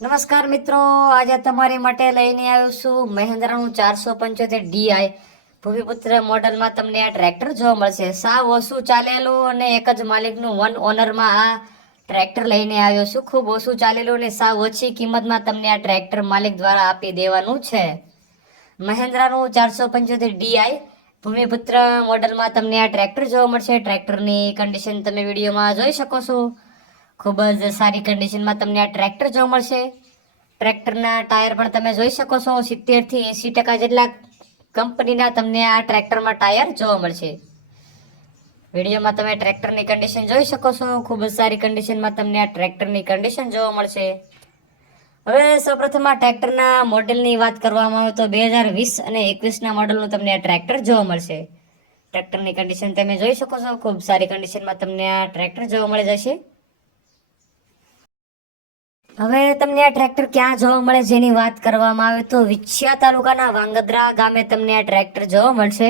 નમસ્કાર મિત્રો, આજે તમારી માટે લઈને આવ્યો છું મહેન્દ્રાનું ચારસો પંચોતેર ડીઆઈ ભૂમિપુત્ર મોડલમાં તમને આ ટ્રેક્ટર જોવા મળશે. સાવ ઓછું ચાલેલું અને એક જ માલિકનું વન ઓનરમાં આ ટ્રેક્ટર લઈને આવ્યો છું. ખૂબ ઓછું ચાલેલું અને સાવ ઓછી કિંમતમાં તમને આ ટ્રેક્ટર માલિક દ્વારા આપી દેવાનું છે. મહેન્દ્રાનું ચારસો પંચોતેર ડીઆઈ ભૂમિપુત્ર મોડલમાં તમને આ ટ્રેક્ટર જોવા મળશે. ટ્રેક્ટરની કન્ડિશન તમે વિડીયોમાં જોઈ શકો છો. ખૂબ જ સારી કન્ડિશનમાં તમને આ ટ્રેક્ટર જોવા મળશે. ટ્રેક્ટરના ટાયર પણ તમે જોઈ શકો છો સિત્તેરથી એંસી ટકા જેટલા કંપનીના તમને આ ટ્રેક્ટરમાં ટાયર જોવા મળશે. વિડીયોમાં તમે ટ્રેક્ટરની કન્ડિશન જોઈ શકો છો, ખૂબ જ સારી કન્ડિશનમાં તમને આ ટ્રેક્ટરની કન્ડિશન જોવા મળશે. હવે સૌપ્રથમ આ ટ્રેક્ટરના મોડેલની વાત કરવામાં આવે તો બે હજાર વીસ અને એકવીસના મોડેલનું તમને આ ટ્રેક્ટર જોવા મળશે. ટ્રેક્ટરની કન્ડિશન તમે જોઈ શકો છો, ખૂબ સારી કન્ડિશનમાં તમને આ ટ્રેક્ટર જોવા મળી જશે. હવે તમને આ ટ્રેક્ટર ક્યાં જોવા મળે જેની વાત કરવામાં આવે તો વિછિયા તાલુકાના વાંગદ્રા ગામે તમને આ ટ્રેક્ટર જોવા મળશે.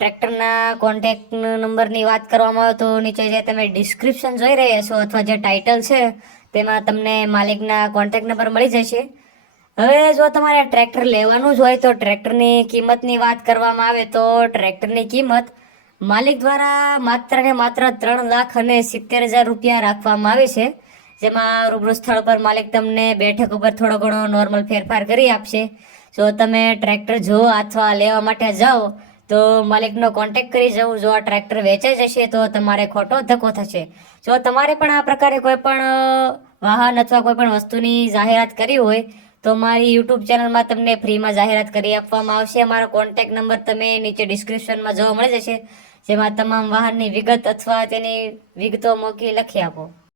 ટ્રેક્ટરના કોન્ટેક્ટ નંબરની વાત કરવામાં આવે તો નીચે જે તમે ડિસ્ક્રિપ્શન જોઈ રહ્યા છો અથવા જે ટાઇટલ છે, તેમાં તમને માલિકના કોન્ટેક્ટ નંબર મળી જશે. હવે જો તમારે ટ્રેક્ટર લેવાનું જ હોય તો ટ્રેક્ટરની કિંમતની વાત કરવામાં આવે તો ટ્રેક્ટરની કિંમત માલિક દ્વારા માત્ર ને માત્ર ત્રણ લાખ અને સિત્તેર હજાર રૂપિયા રાખવામાં આવી છે. જેમાં રૂબરૂ સ્થળ પર માલિક તમને બેઠક ઉપર થોડો ઘણો નોર્મલ ફેરફાર કરી આપશે. જો તમે ટ્રેક્ટર જો અથવા લેવા માટે જાઓ, તો માલિકનો કોન્ટેક્ટ કરી જવું. જો આ ટ્રેક્ટર વેચાઈ જશે, તો તમારે ખોટો ધક્કો થશે. જો તમારે પણ આ પ્રકારે કોઈ પણ વાહન અથવા કોઈ પણ વસ્તુની જાહેરાત કરી હોય, તો મારી યુટ્યુબ ચેનલમાં તમને ફ્રીમાં જાહેરાત કરી આપવામાં આવશે. મારો કોન્ટેક્ટ નંબર તમે નીચે ડિસ્ક્રિપ્શનમાં જોવા મળી જશે. જેમાં તમામ વાહનની વિગત અથવા તેની વિગતો મૂકી લખી આપો.